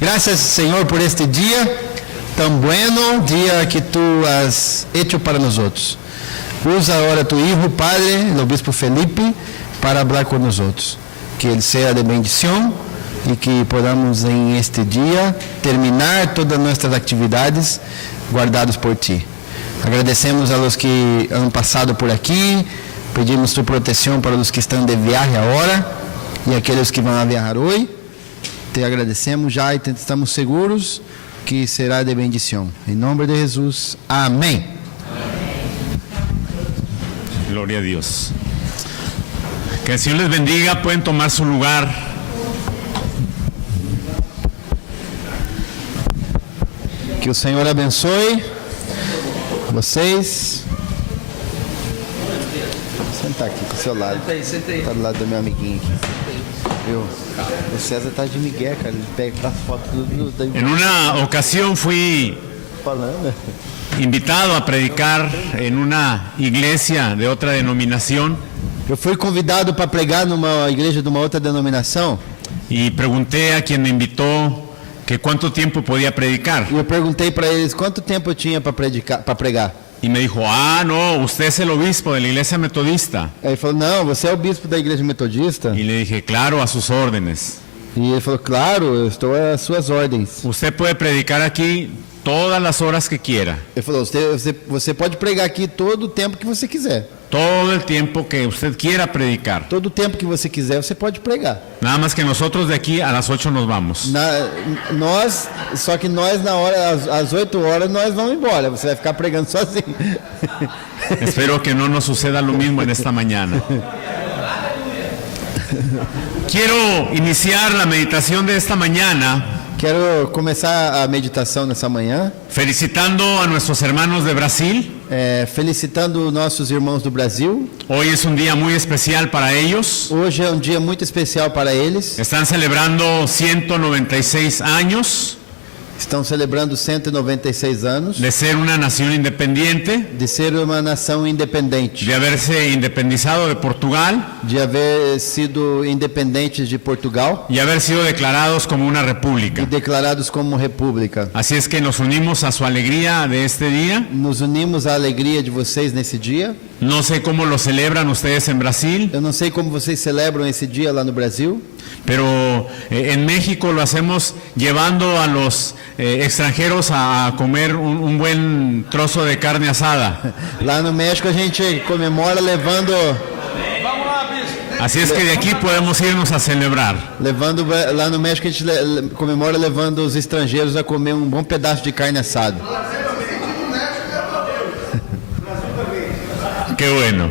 Gracias, Señor, por este día tan bueno, día que tú has hecho para nosotros. Usa ahora tu Hijo, Padre, el Obispo Felipe, para hablar con nosotros. Que Él sea de bendición y que podamos en este día terminar todas nuestras actividades guardadas por Ti. Agradecemos a los que han pasado por aquí, pedimos tu protección para los que están de viaje ahora y aquellos que van a viajar hoy. Te agradecemos já e estamos seguros que será de bendición. Em nome de Jesus, amém. Gloria a Dios. Que el Señor les bendiga, pueden tomar su lugar. Que o Senhor abençoe vocês. Senta aqui do seu lado. Senta aí. Tá do lado do meu amiguinho aqui. Viu? O César tá de migué, cara. Ele pega as fotos da En una ocasión fui falando. invitado a predicar en una iglesia de otra denominación Eu fui convidado para pregar numa igreja de uma outra denominação y pregunté a quien me invitó que cuánto tiempo podía predicar. e eu perguntei para eles quanto tempo eu tinha para pregar. Y me dijo, no, usted es el obispo de la iglesia metodista. Aí ele falou, não, você é o bispo da igreja metodista? Y le dije, claro, a sus órdenes. E ele falou, claro, eu estou às suas ordens. Usted puede predicar aquí todas las horas que quiera. Ele falou, você pode pregar aqui todo o tempo que você quiser. Todo el tiempo que usted quiera predicar. Todo o tempo que você quiser, você pode pregar. Nada más que nosotros de aquí a las 8 nos vamos. Só que nós, na hora, às 8 horas, nós vamos embora. Você vai ficar pregando sozinho. Espero que no nos suceda lo mismo en esta mañana. Quiero iniciar la meditación de esta mañana Quero começar a meditação nessa manhã, felicitando a nuestros hermanos de Brasil. Felicitando nossos irmãos do Brasil. Hoy es un día muy especial para ellos. Hoje é um dia muito especial para eles. Están celebrando 196 años Estão celebrando 196 anos de ser una nación independiente, de ser uma nação independente, de haberse independizado de Portugal de haver sido independentes de Portugal y haber sido declarados como una e república. declarados como república. Así es que nos unimos a su alegría de este día. Nos unimos à alegria de vocês nesse dia. No sé cómo lo celebran ustedes en Brasil, Eu não sei como vocês celebram esse dia lá no Brasil, pero en México lo hacemos llevando a los extranjeros a comer un buen trozo de carne asada. lá no México a gente comemora levando Así es que de aquí podemos irnos a celebrar. lá no México a gente comemora levando os estrangeiros a comer um bom pedaço de carne assada. Qué bueno.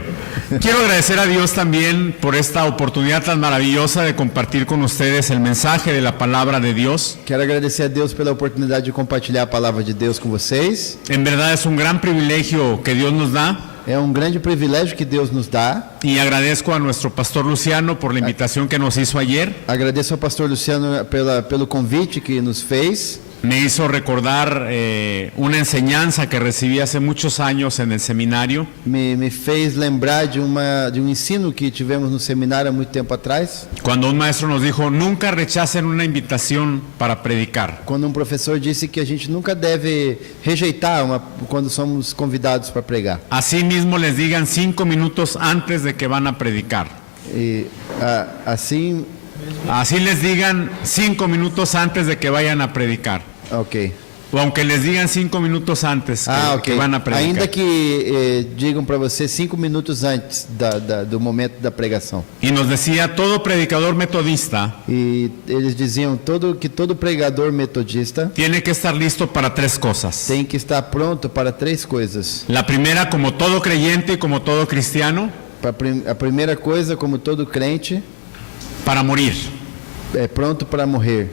Quiero agradecer a Dios también por esta oportunidad tan maravillosa de compartir con ustedes el mensaje de la palabra de Dios. Quero agradecer a Deus pela oportunidade de compartilhar a palavra de Deus com vocês. En verdad es un gran privilegio que Dios nos da. É um grande privilégio que Deus nos dá. Y agradezco a nuestro pastor Luciano por la invitación que nos hizo ayer. Agradeço ao pastor Luciano pelo convite que nos fez. Me hizo recordar una enseñanza que recibí hace muchos años en el seminario. Me fez lembrar de um ensino que tivemos no seminário há muito tempo atrás, Cuando un maestro nos dijo, nunca rechacen una invitación para predicar. quando um professor disse que a gente nunca deve rejeitar quando somos convidados para pregar. Así mismo les digan 5 minutos antes de que van a predicar. E assim, Así les digan 5 minutos antes de que vayan a predicar. ok. O aunque les digan 5 minutos antes que van a predicar. Ainda que digam para você 5 minutos antes do momento da pregação. Y nos decía, todo predicador metodista E eles diziam que todo pregador metodista tiene que estar listo para 3 cosas. tem que estar pronto para 3 coisas. La primera, como todo creyente y como todo cristiano, A primeira coisa, como todo crente, para morir. é pronto para morrer.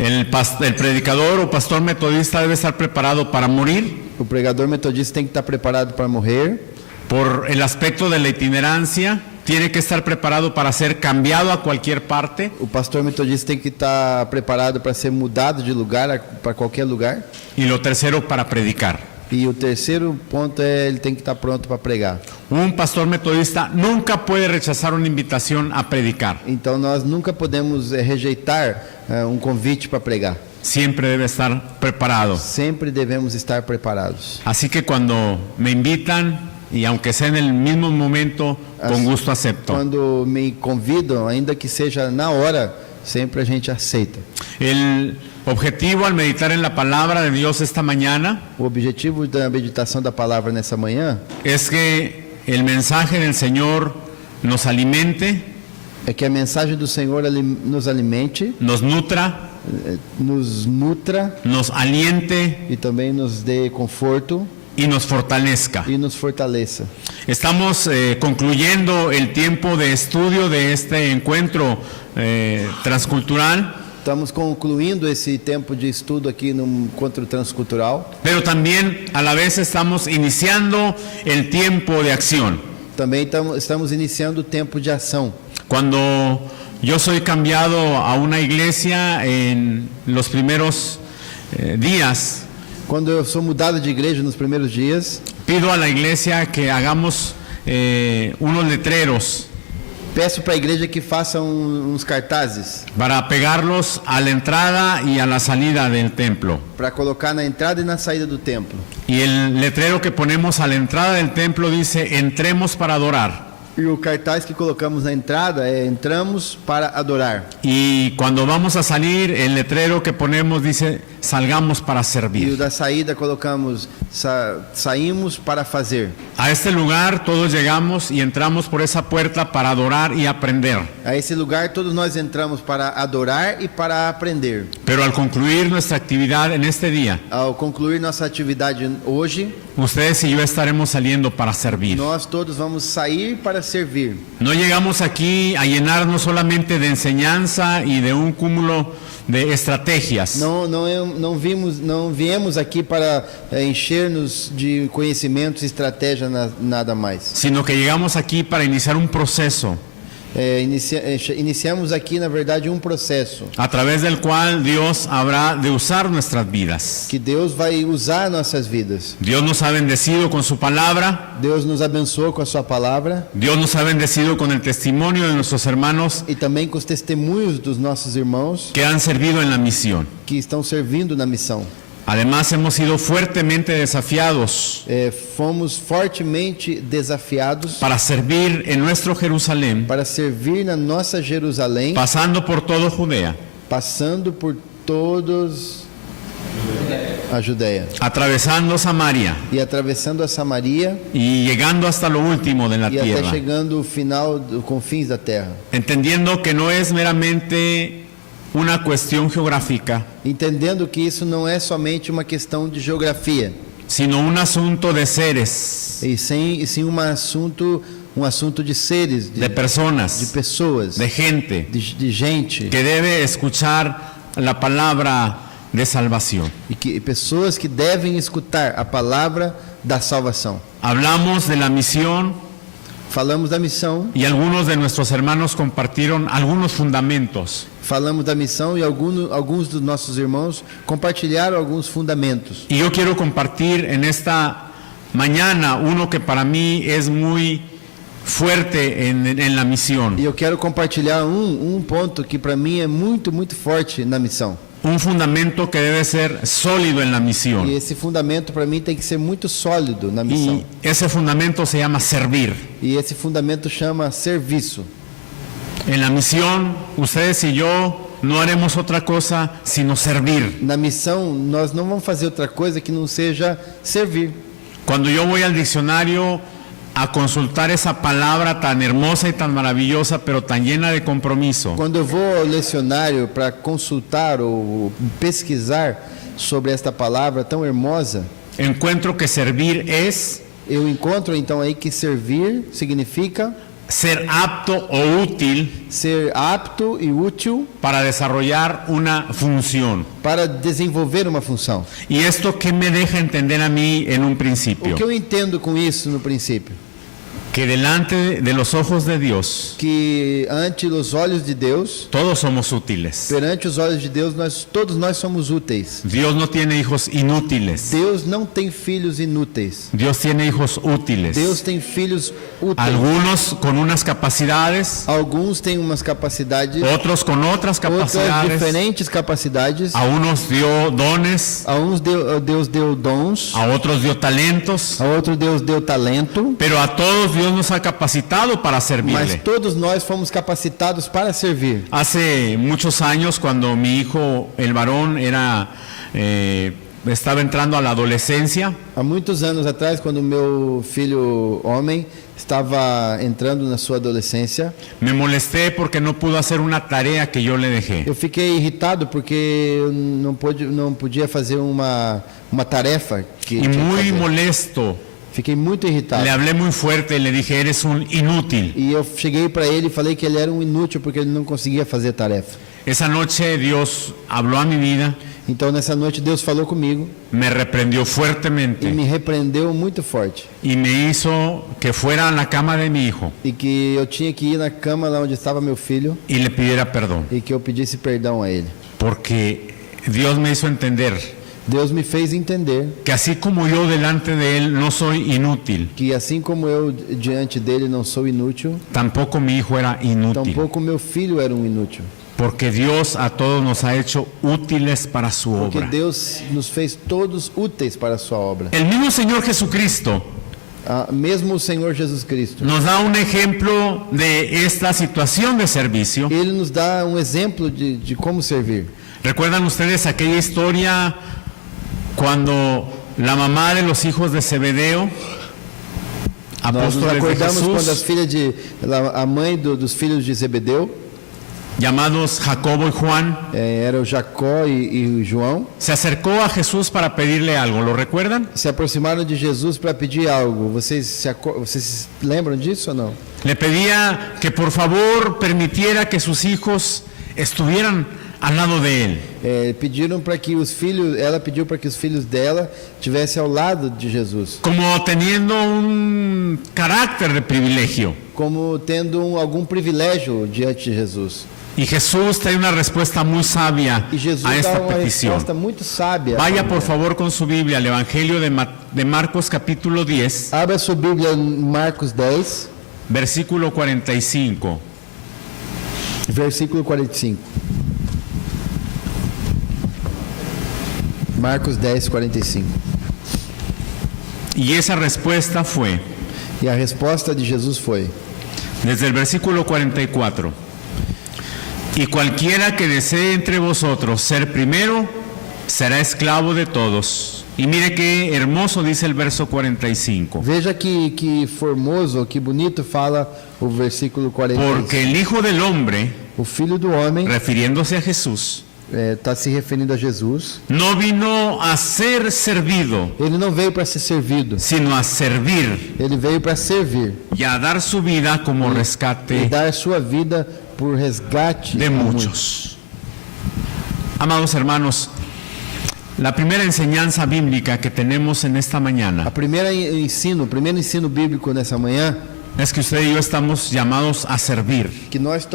El predicador o pastor metodista debe estar preparado para morir O pregador metodista tem que estar preparado para morrer. por el aspecto de la itinerancia, tiene que estar preparado para ser cambiado a cualquier parte. O pastor metodista tem que estar preparado para ser mudado de lugar para qualquer lugar. Y lo tercero, para predicar. E o terceiro ponto é ele tem que estar pronto para pregar. Un pastor metodista nunca puede rechazar una invitación a predicar. Então nós nunca podemos rejeitar um convite para pregar. siempre debe estar preparado. Sempre devemos estar preparados. Así que cuando me invitan, y aunque sea en el mismo momento, con gusto acepto. Quando me convidam, ainda que seja na hora, sempre a gente aceita. El objetivo al meditar en la palabra de Dios esta mañana O objetivo da meditação da palavra nessa manhã es que el mensaje del Señor nos alimente, é que a mensagem do Senhor nos alimente, nos nutra, nos nutra nos aliente e também nos dê conforto y nos fortalezca. e nos fortaleça. Estamos concluyendo el tiempo de estudio de este encuentro transcultural, Estamos concluindo esse tempo de estudo aqui no encontro transcultural. pero también a la vez estamos iniciando el tiempo de acción. Também estamos iniciando o tempo de ação. Cuando yo soy cambiado a una iglesia en los primeros días, Quando eu sou mudado de igreja nos primeiros dias, pido a la iglesia que hagamos unos letreros peço para a igreja que faça uns cartazes para pegarlos a la entrada y a la salida del templo. para colocar na entrada e na saída do templo. Y el letrero que ponemos a la entrada del templo dice: entremos para adorar. E o cartaz que colocamos na entrada é: entramos para adorar. Y cuando vamos a salir, el letrero que ponemos dice: salgamos para E o servir. da saída colocamos: saímos para fazer. A este lugar todos llegamos y entramos por esa puerta para adorar y aprender. A esse lugar todos nós entramos para adorar e para aprender. Pero al concluir nuestra actividad en este día, Ao concluir nossa atividade hoje, ustedes y yo estaremos saliendo para servir. nós todos vamos sair para servir. No llegamos aquí a llenarnos solamente de enseñanza y de un cúmulo de estrategias, Não viemos aqui para encher-nos de conhecimentos e estratégia, nada mais. sino que llegamos aquí para iniciar un proceso Iniciamos aqui, na verdade, processo a través del cual Dios habrá de usar nuestras vidas. que Deus vai usar nossas vidas. Dios nos ha bendecido con su palabra, Deus nos abençoou com a sua palavra Dios nos ha bendecido con el testimonio de nuestros hermanos e também com os testemunhos dos nossos irmãos que han servido en la misión. que estão servindo na missão. Además, hemos sido fuertemente desafiados Fomos fortemente desafiados para servir en nuestro Jerusalén, para servir na nossa Jerusalém, pasando por todo Judea, passando por todos a Judéia atravesando Samaria e atravessando a Samaria y llegando hasta lo último de la e até tierra, chegando ao final, dos confins da terra, entendiendo que no es meramente una cuestión geográfica, entendendo que isso não é somente uma questão de geografia, sino un asunto de seres, e sim um assunto de seres, de de personas, pessoas, de gente de gente, que debe escuchar la palabra de salvación. e pessoas que devem escutar a palavra da salvação. Hablamos de la misión Falamos da missão, y algunos de nuestros hermanos compartieron algunos fundamentos. falamos da missão e alguns dos nossos irmãos compartilharam alguns fundamentos. Y yo quiero compartir en esta mañana uno que para mí es muy fuerte en la misión. E eu quero compartilhar ponto que para mim é muito, muito forte na missão. Un fundamento que debe ser sólido en la E misión. esse fundamento para mim tem que ser muito sólido na missão. Y ese fundamento se llama servir. E esse fundamento chama serviço. En la misión, ustedes y yo no haremos otra cosa sino servir. Na missão, nós não vamos fazer outra coisa que não seja servir. Cuando yo voy al diccionario a consultar esa palabra tan hermosa y tan maravillosa, pero tan llena de compromiso, Quando eu vou ao lecionário para consultar ou pesquisar sobre esta palavra tão hermosa, encuentro que servir es eu encontro então aí que servir significa ser apto o útil ser apto e útil para desarrollar una función. para desenvolver uma função. ¿Y esto qué me deja entender a mí en un O principio? que eu entendo com isso no princípio? que delante de los ojos de Dios que ante os olhos de Deus, todos somos útiles. perante os olhos de Deus, todos nós somos úteis. Dios no tiene hijos inútiles. Deus não tem filhos inúteis. Dios tiene hijos útiles. Deus tem filhos úteis. Algunos con unas capacidades, Alguns têm umas capacidades, otros con otras outras capacidades. diferentes capacidades. A unos dio dones, A uns Deus deu dons, a otros dio talentos, a outros Deus deu talento, pero a todos Dios nos ha capacitado para mas servirle. todos nós fomos capacitados para servir. Hace muchos años, cuando mi hijo, el varón, estaba entrando a la adolescencia, Há muitos anos atrás, quando o meu filho homem estava entrando na sua adolescência, me molesté porque no pudo hacer una tarea que yo le dejé. eu fiquei irritado porque eu não podia fazer uma tarefa que Y tinha que muy fazer. molesto, Fiquei muito irritado. le hablé muy fuerte y le dije, eres un inútil. E eu cheguei para ele e falei que ele era um inútil porque ele não conseguia fazer a tarefa. Esa noche Dios habló a mi vida, Então nessa noite Deus falou comigo me reprendió e fuertemente me repreendeu muito forte. y me hizo que fuera a la cama de mi hijo E que eu tinha que ir na cama lá onde estava meu filho y le pidiera perdón, e que eu pedisse perdão a ele. porque Dios me hizo entender Deus me fez entender que así como yo delante de Él no soy inútil, que assim como eu diante dele não sou inútil, tampoco mi hijo era inútil, tampouco meu filho era um inútil. porque Dios a todos nos ha hecho útiles para su Porque obra. Deus nos fez todos úteis para a sua obra. El mismo Señor Jesucristo Mesmo o Senhor Jesus Cristo, nos da un ejemplo de esta situación de servicio. Ele nos dá um exemplo de como servir. ¿Recuerdan ustedes aquella historia cuando la mamá de los hijos de Zebedeo, Nós nos apóstoles de acordamos quando as Jesús, filhas a mãe dos filhos de Zebedeu, llamados Jacobo y Juan, era o Jacó e o João, se acercó a Jesús para pedirle algo? ¿Lo recuerdan? se aproximaram de Jesus para pedir algo. Vocês se lembram disso ou não? Le pedía que por favor permitiera que sus hijos estuvieran al lado de él. Pediram para que os filhos, ela pediu para que os filhos dela estivessem ao lado de Jesus, Como teniendo un carácter de privilegio. como tendo algum privilégio diante de Jesus. Y Jesús trae una respuesta muy sabia E Jesus a dá esta uma petición. resposta muito sábia. Vaya por favor con su Biblia al Evangelio de Marcos capítulo 10, Abra sua Bíblia em Marcos 10, versículo 45. versículo 45. Marcos 10, 45. Y esa respuesta fue, E a resposta de Jesus foi: desde el versículo 44, y cualquiera que desee entre vosotros ser primero, será esclavo de todos. Y mire qué hermoso dice el verso 45. Veja que formoso, que bonito fala o versículo 45. Porque el Hijo del Hombre, O Filho do Homem refiriéndose a Jesús, está se referindo a Jesus. no vino a ser servido, Ele não veio para ser servido, sino a servir ele veio para servir y a dar su vida como e rescate dar sua vida por resgate de a muchos. Amados hermanos, la primera enseñanza bíblica que tenemos en esta O mañana primeiro ensino bíblico nessa manhã, es que usted y yo estamos llamados a servir, que nós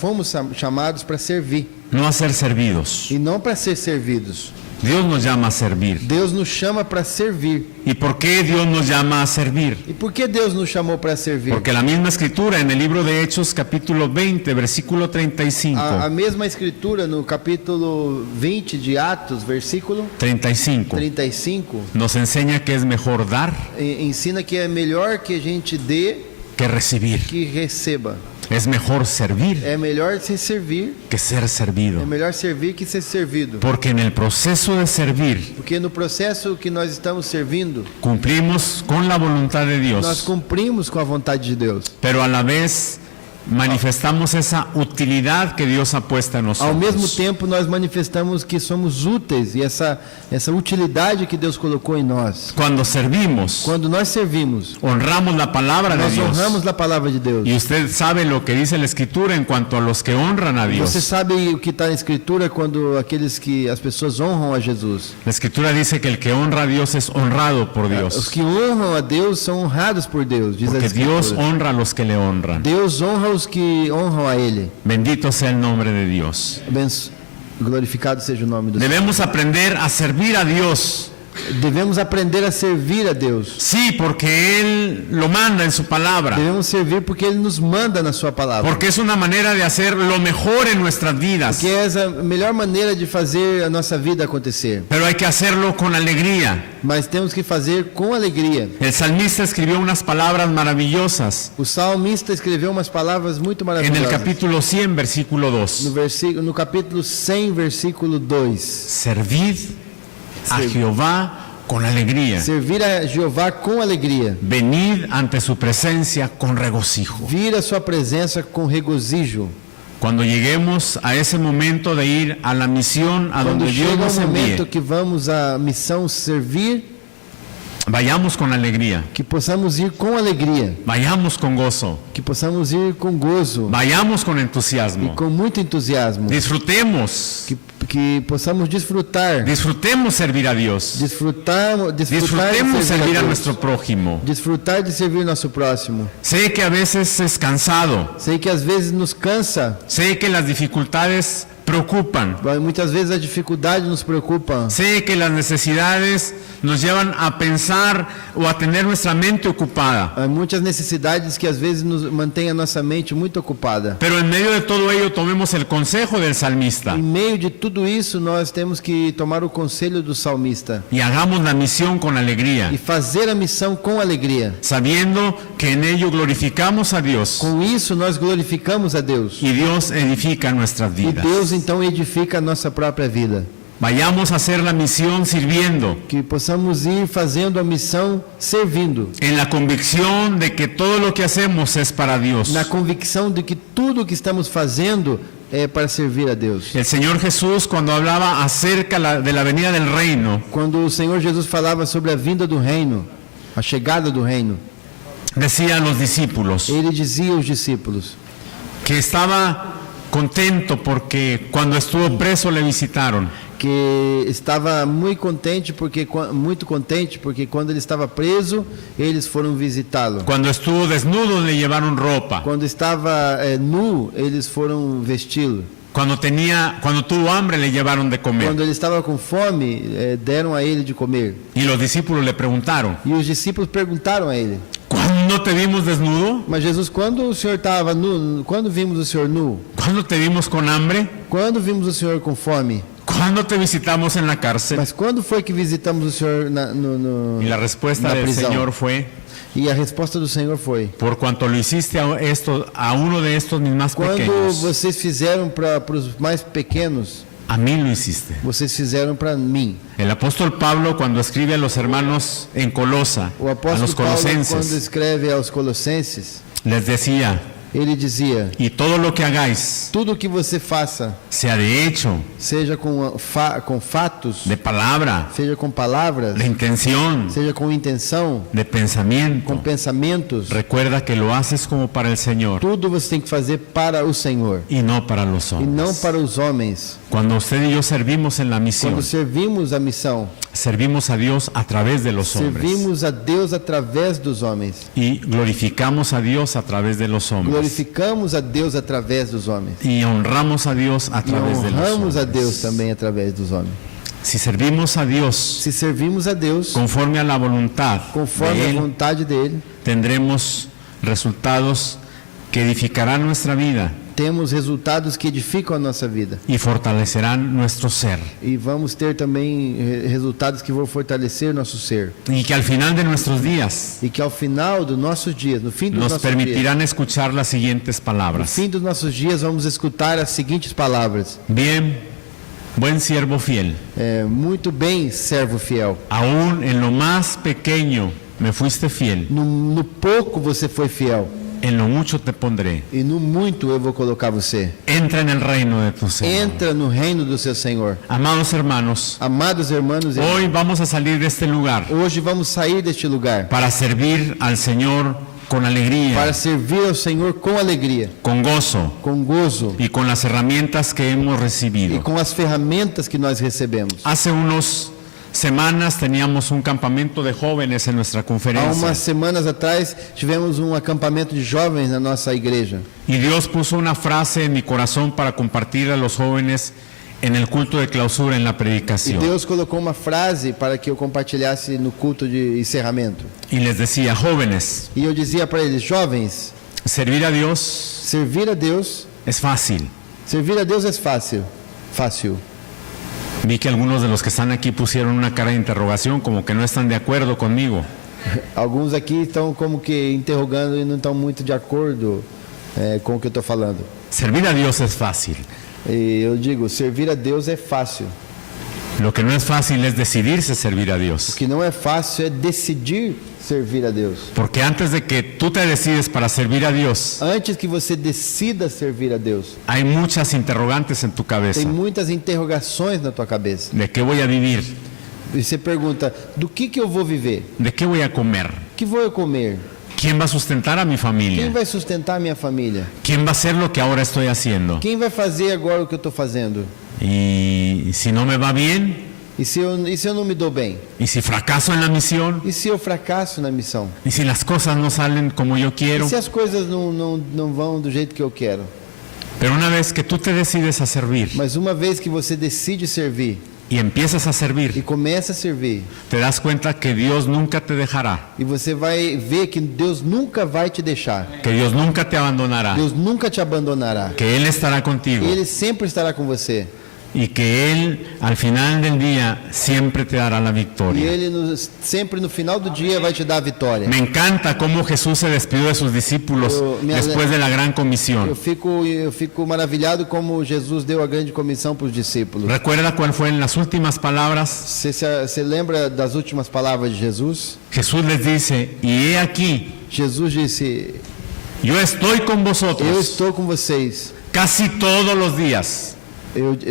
fomos chamados para servir no a ser servidos. e não para ser servidos. Dios nos llama a servir. Deus nos chama para servir. ¿Y por qué Dios nos llama a servir? E por que Deus nos chamou para servir? Porque la misma escritura en el libro de Hechos capítulo 20, versículo 35, A mesma escritura no capítulo 20 de Atos, versículo 35, 35, nos enseña que es mejor dar ensina que é melhor que a gente dê que recibir. que receba. Es mejor servir É melhor se servir, que ser é servido. melhor servir que ser servido. Porque en el proceso de servir Porque no processo que nós estamos servindo, cumplimos con la voluntad de nós Dios, cumprimos com a vontade de Deus. pero a la vez manifestamos esa utilidad que Dios ha puesto en Ao mesmo nosotros. tempo, nós manifestamos que somos úteis e essa utilidade que Deus colocou em nós. Cuando servimos, Quando nós servimos, honramos la palabra de nós Dios. honramos a palavra de Deus. Y usted sabe lo que dice la Escritura en cuanto a los que honran a Você Dios. sabe o que está na Escritura quando as pessoas honram a Jesus. La Escritura dice que el que honra a Dios es honrado por Os Dios. que honram a Deus são honrados por Deus, diz a Porque Dios Escritura. honra a los que le honran. Deus honra os que honram a Ele. Bendito sea el nombre de Dios. Glorificado seja o nome do Senhor. Debemos aprender a servir a Dios. Devemos aprender a servir a Deus. Sí, porque Él lo manda en su palabra. Devemos servir porque Ele nos manda na sua palavra. Porque es una manera de hacer lo mejor en nuestras vidas. Porque é a melhor maneira de fazer a nossa vida acontecer. Pero hay que hacerlo con alegría. Mas temos que fazer com alegria. El salmista escribió unas palabras maravillosas O salmista escreveu umas palavras muito en el maravilhosas. capítulo 100, versículo 2. No capítulo 100, versículo 2. Servid a Jehová con alegría. Servir a Jeová com alegria. Venid ante su presencia con regocijo. Vir a sua presença com regozijo. Cuando lleguemos a ese momento de ir a la misión a Quando donde Dios chega o nos momento envíe, que vamos à missão servir, vayamos con alegría, que possamos ir com alegria, vayamos con gozo, que possamos ir com gozo vayamos con e entusiasmo. com muito entusiasmo, Disfrutemos, que possamos desfrutar, disfrutemos servir a Dios. desfrutar de Disfrutemos servir a Deus, nuestro prójimo. desfrutar de servir nosso próximo. Sé que a veces es cansado, Sei que às vezes nos cansa, sé que las dificultades preocupan, muitas vezes a dificuldade nos preocupa. sé que las necesidades nos llevan a pensar o a tener nuestra mente ocupada. Há muitas necessidades que às vezes nos mantêm a nossa mente muito ocupada. Pero en medio de todo ello tomemos el consejo del salmista Em meio de tudo isso, nós temos que tomar o conselho do salmista y hagamos la misión con alegría, e fazer a missão com alegria. sabiendo que en ello glorificamos a Dios Com isso, nós glorificamos a Deus. y Dios edifica nuestras E vidas. Deus então edifica a nossa própria vida. Vayamos a hacer la misión sirviendo, Que possamos ir fazendo a missão servindo, en la convicción de que todo lo que hacemos es para Dios. na convicção de que tudo o que estamos fazendo é para servir a Deus. El Señor Jesús, cuando hablaba acerca de la venida del reino, Quando o Senhor Jesus falava sobre a vinda do reino, a chegada do reino, decía a los discípulos ele dizia aos discípulos que estaba contento porque cuando estuvo preso le visitaron. que estava muito contente porque quando ele estava preso, eles foram visitá-lo. Cuando estuvo desnudo le llevaron ropa. Quando estava nu, eles foram vesti-lo. Cuando tuvo hambre le llevaron de comer. Quando ele estava com fome, deram a ele de comer. Y los discípulos le preguntaron, E os discípulos perguntaram a ele: ¿cuándo te vimos desnudo? Mas Jesus, quando o Senhor estava nu? Quando vimos o Senhor nu? ¿Cuándo te vimos con hambre? Quando vimos o Senhor com fome? ¿Cuándo te visitamos en la cárcel? Mas quando foi que visitamos o Senhor Y la respuesta na del prisão? Señor fue, E a resposta do Senhor foi: por cuanto lo hiciste a uno de estos mis más quando pequeños, vocês fizeram para os mais pequenos, a mí lo hiciste. vocês fizeram para mim. El apóstol Pablo, cuando escribe a los hermanos en Colosa, O a apóstolo los Paulo, quando colosenses, escreve aos Colossenses, les decía, ele dizia: y todo lo que hagáis, tudo o que você faça, sea de hecho, seja com fatos, de palabra, seja com palavras, de intención, seja com intenção, de com pensamiento, pensamentos, recuerda que lo haces como para el Señor tudo você tem que fazer para o Senhor y no para los e não hombres. para os homens. Cuando usted y yo servimos en la misión, Quando servimos a missão, servimos a Dios a través de los hombres servimos a Deus através dos homens. y glorificamos a Dios a través de los hombres Glorificamos a Deus através dos homens. y honramos a Dios a E través de los honramos a hombres. Deus também através dos homens. Si servimos a Dios Se servimos a Deus conforme a la voluntad conforme de a Él, vontade dele, tendremos resultados que edificarán nuestra vida temos resultados que edificam a nossa vida. y fortalecerán nuestro ser. E vamos ter também resultados que vão fortalecer nosso ser. Y que al final de nuestros días E que ao final dos nossos dias, no fim dos nos nossos dias, permitirán escuchar las siguientes no palabras. fim dos nossos dias, vamos escutar as seguintes palavras: Bien, buen siervo fiel, muito bem, servo fiel. aún en lo más pequeño me fuiste fiel. No pouco você foi fiel. en lo mucho te pondré. e no muito eu vou colocar você. Entra en el reino de tu Señor. Entra no reino do seu Senhor. Amados hermanos, Amados irmãos, hoy vamos a salir de este lugar hoje vamos sair deste lugar para servir al Señor con alegría, para servir ao Senhor com alegria, con gozo com gozo y con las herramientas que hemos e recibido. com as ferramentas que nós recebemos. Hace unas semanas teníamos un campamento de jóvenes en nuestra Há conferencia umas semanas atrás tivemos acampamento de jovens na nossa igreja. y Dios puso una frase en mi corazón para compartir a los jóvenes en el culto de clausura en la E predicación. Deus colocou uma frase para que eu compartilhasse no culto de encerramento. Y les decía, jóvenes, E eu dizia para eles, jovens, servir a Dios servir a Deus es fácil. é fácil. Fácil. Vi que algunos de los que están aquí pusieron una cara de interrogación, como que no están de acuerdo conmigo. Alguns aqui estão como que interrogando e não estão muito de acordo com o que eu estou falando. Servir a Dios es fácil. E eu digo, servir a Deus é fácil. Lo que no es fácil es decidirse servir a Dios. O que não é fácil é decidir servir a Deus. Porque antes de que tú te decides para servir a Dios, Antes que você decida servir a Deus, hay muchas interrogantes en tu cabeza. tem muitas interrogações na tua cabeça. ¿De qué voy a vivir? E você pergunta, do que eu vou viver? ¿De qué voy a comer? O que vou eu comer? ¿Quién va a sustentar a mi Quem familia? vai sustentar minha família? ¿Quién va a hacer lo que ahora estoy haciendo? Quem vai fazer agora o que eu estou fazendo? Y si no me va bien, E se eu não me dou bem? y si fracaso en la misión, E se eu fracasso na missão? y si las cosas no salen como yo quiero. E se as coisas não vão do jeito que eu quero? Pero una vez que tú te decides a servir Mas uma vez que você decide servir y empiezas a e servir, começa a servir, te das cuenta que Dios nunca te dejará, e você vai ver que Deus nunca vai te deixar. que Dios nunca te abandonará, Deus nunca te abandonará. que Él estará contigo Ele sempre estará com você. y que Él al final del día siempre te dará la E victoria. Ele sempre no final do dia vai te dar a vitória. Me encanta cómo Jesús se despidió de sus discípulos después de la gran Eu comisión. fico maravilhado como Jesus deu a grande comissão para os discípulos. ¿Recuerda cuál fue en las últimas palabras? Você lembra das últimas palavras de Jesus? Jesús les dice, y he aquí, Jesus disse, yo estoy con eu vosotros estou com vocês. casi todos los días.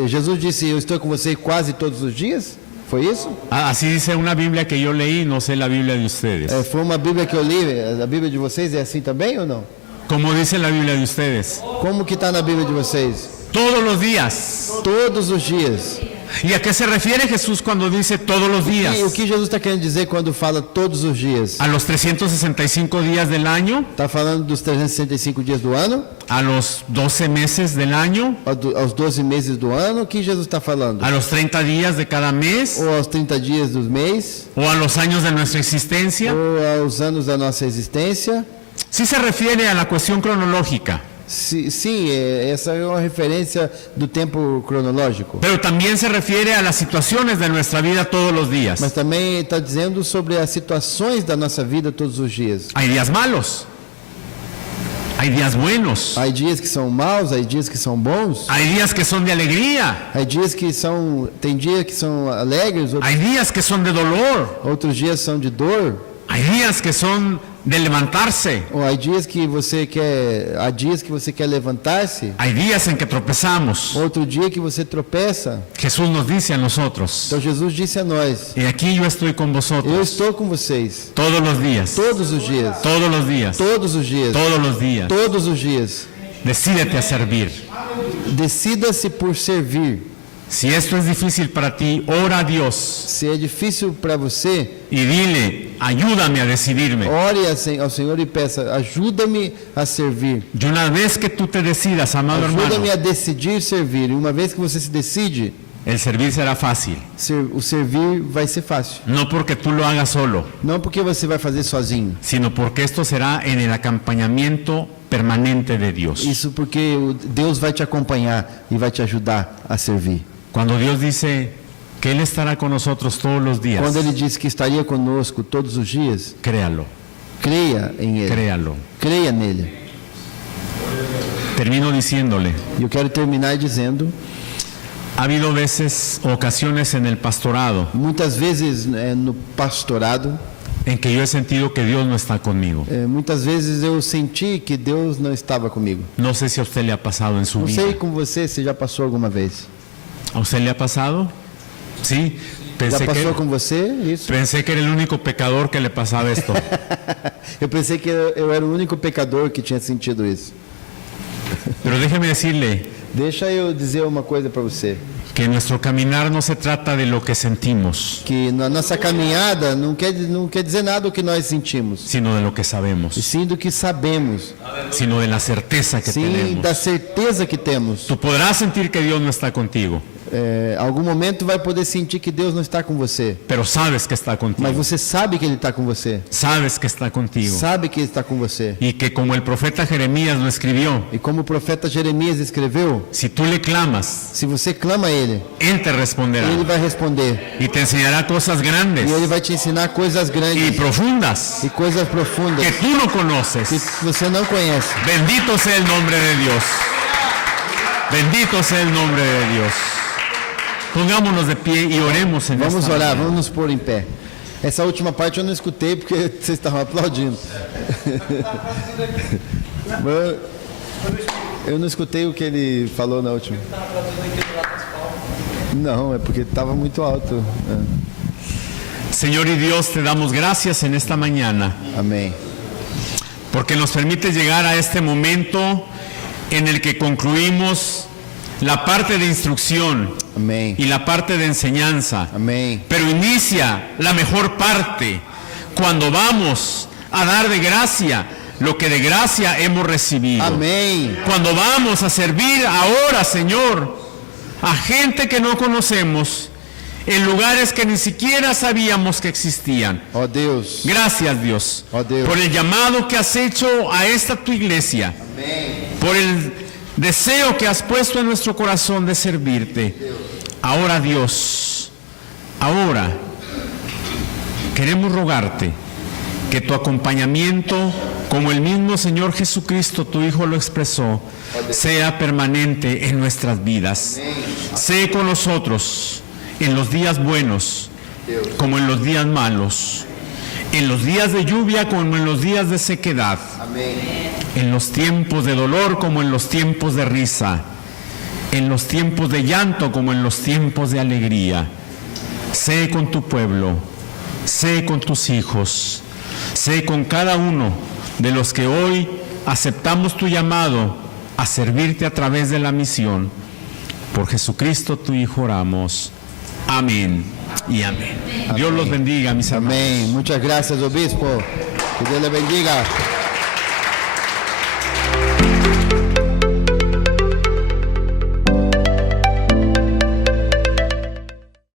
Jesus disse, eu estou com vocês quase todos os dias? Foi isso? Así dice una Biblia que yo leí, no sé la Biblia de ustedes. Foi uma Bíblia que eu li. A Bíblia de vocês é assim também ou não? Como dice la Biblia de ustedes, Como que está na Bíblia de vocês? todos los días. Todos os dias. ¿Y a qué se refiere Jesús cuando dice todos los días? E o que Jesus está querendo dizer quando fala todos os dias? ¿A los 365 días del año? Está falando dos 365 dias do ano? ¿A los 12 meses del año? Aos 12 meses do ano? O que Jesus está falando? ¿A los 30 días de cada mes? Ou aos 30 dias dos mês? ¿O a los años de nuestra existencia? Ou aos anos da nossa existência? Sí se refiere a la cuestión cronológica, Sim, essa é uma referência do tempo cronológico. pero también se refiere a las situaciones de nuestra vida todos los días. Mas também está dizendo sobre as situações da nossa vida todos os dias. Hay días malos, hay días buenos, Há dias que são maus, há dias que são bons, hay días que son de alegría, há dias que são, tem dias que são alegres, hay días que son de dolor, outros dias são de dor, hay días que son de levantarse, ou há dias que você quer levantar-se, hay días en que tropezamos. outro dia que você tropeça. Jesús nos dice a nosotros, Então Jesus disse a nós: y aquí yo estoy con eu vosotros estou com vocês todos los días, todos os dias, todos los días, todos os dias, todos los días. todos os dias. Decídete a servir. Decida-se por servir. Si esto es difícil para ti, ora a Dios Se é difícil para você, y dile, ayúdame a decidirme. ore ao Senhor e peça: ajuda-me a servir. Y una vez que tú te decidas, amado hermano, Ajuda-me a decidir servir. E uma vez que você se decide, el servir será fácil. o servir vai ser fácil. No porque tú lo hagas solo, Não porque você vai fazer sozinho. sino porque esto será en el acompañamiento permanente de Dios. Isso porque Deus vai te acompanhar e vai te ajudar a servir. Cuando Dios dice que Él estará con nosotros todos los días, Quando Ele disse que estaria conosco todos os dias, créalo, creia em Ele. créalo. Creia nele. Termino diciéndole, E eu quero terminar dizendo, ha habido veces, ocasiones en el pastorado, muitas vezes no pastorado, en que yo he sentido que Dios no está conmigo. Muitas vezes eu senti que Deus não estava comigo. No sé si a usted le ha pasado en su Não vida. sei com você se já passou alguma vez. ¿A usted le ha pasado? Sí. Já passou com você isso? Pensé que era el único pecador que le pasaba esto. Eu pensei que eu era o único pecador que tinha sentido isso. Pero déjeme decirle Deixa eu dizer uma coisa para você, que nuestro caminar no se trata de lo que sentimos, que na nossa caminhada não quer dizer nada o que nós sentimos, sino de lo que e sabemos, sim do que sabemos, sino de la certeza que sim tenemos. da certeza que temos. Tú podrás sentir que Dios no está contigo, Algum momento vai poder sentir que Deus não está com você, pero sabes que está mas contigo. você sabe que Ele está com você, Sabes que está contigo. sabe que Ele está com você. Y que como el profeta Jeremías lo escribió, E como o profeta Jeremias escreveu, si tú le clamas, se você clama a Ele, Él te responderá Ele vai responder, y te enseñará cosas grandes e Ele vai te ensinar coisas y grandes profundas e coisas profundas que tú no conoces. que você não conhece. Bendito sea el nombre de Dios. Bendito sea el nombre de Dios. Pongámonos de pie y oremos en Vamos esta orar, mañana. vamos nos pôr em pé. Essa última parte eu não escutei porque vocês estavam aplaudindo. Eu não escutei o que ele falou na última. Não, é porque estava muito alto. Señor y Dios, te damos gracias en esta mañana Amém. porque nos permite llegar a este momento en el que concluimos la parte de instrucción Amém. y la parte de enseñanza. Amém. Pero inicia la mejor parte cuando vamos a dar de gracia lo que de gracia hemos recibido. Amém. Cuando vamos a servir ahora, Señor, a gente que no conocemos, en lugares que ni siquiera sabíamos que existían. Ó Deus. Gracias, Dios, Oh, Dios. por el llamado que has hecho a esta tu iglesia, por el deseo que has puesto en nuestro corazón de servirte. Ahora, Dios, ahora queremos rogarte que tu acompañamiento, como el mismo Señor Jesucristo, tu Hijo, lo expresó, sea permanente en nuestras vidas. Sé con nosotros en los días buenos como en los días malos, en los días de lluvia como en los días de sequedad, en los tiempos de dolor como en los tiempos de risa, en los tiempos de llanto como en los tiempos de alegría. Sé con tu pueblo, sé con tus hijos, sé con cada uno de los que hoy aceptamos tu llamado a servirte a través de la misión. Por Jesucristo tu Hijo oramos. Amén y amén. Dios los bendiga, mis hermanos. Amém. Muitas graças, obispo. Que Deus lhe bendiga.